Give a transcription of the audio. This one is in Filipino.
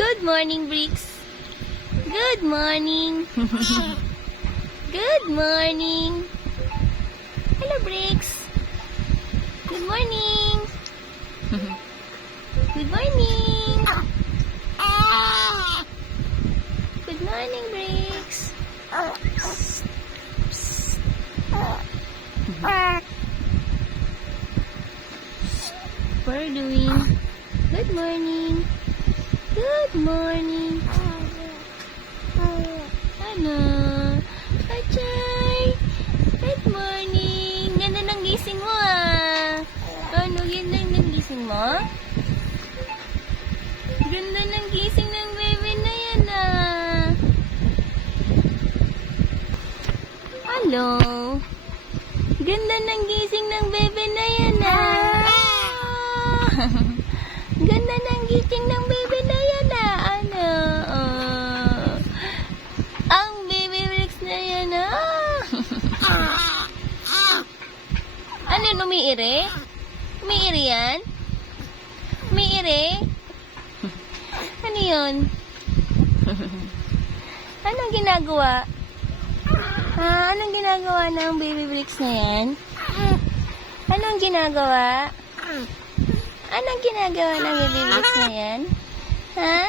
Good morning, Bricks. Good morning. Good morning. Hello, Bricks. Good morning. Good morning. Good morning, Bricks. What are you doing? Good morning. Good morning. Ano? Achay! Good morning! Ganda ng gising mo ah! Ano? Ganda ng gising mo? Ganda ng gising ng baby na yan ah! Hello? Ganda ng gising ng baby na yan ah! Ganda ng gising ng baby na yan ah! Ano? Ang baby Bricks na yan ah! Ano yun? Umiiri? Umiiri yan? Umiiri? Ano yun? Anong ginagawa? Ha? Anong ginagawa ng baby Bricks na yan? Anong ginagawa? Anong ginagawa ng baby Bricks na yan? Ha?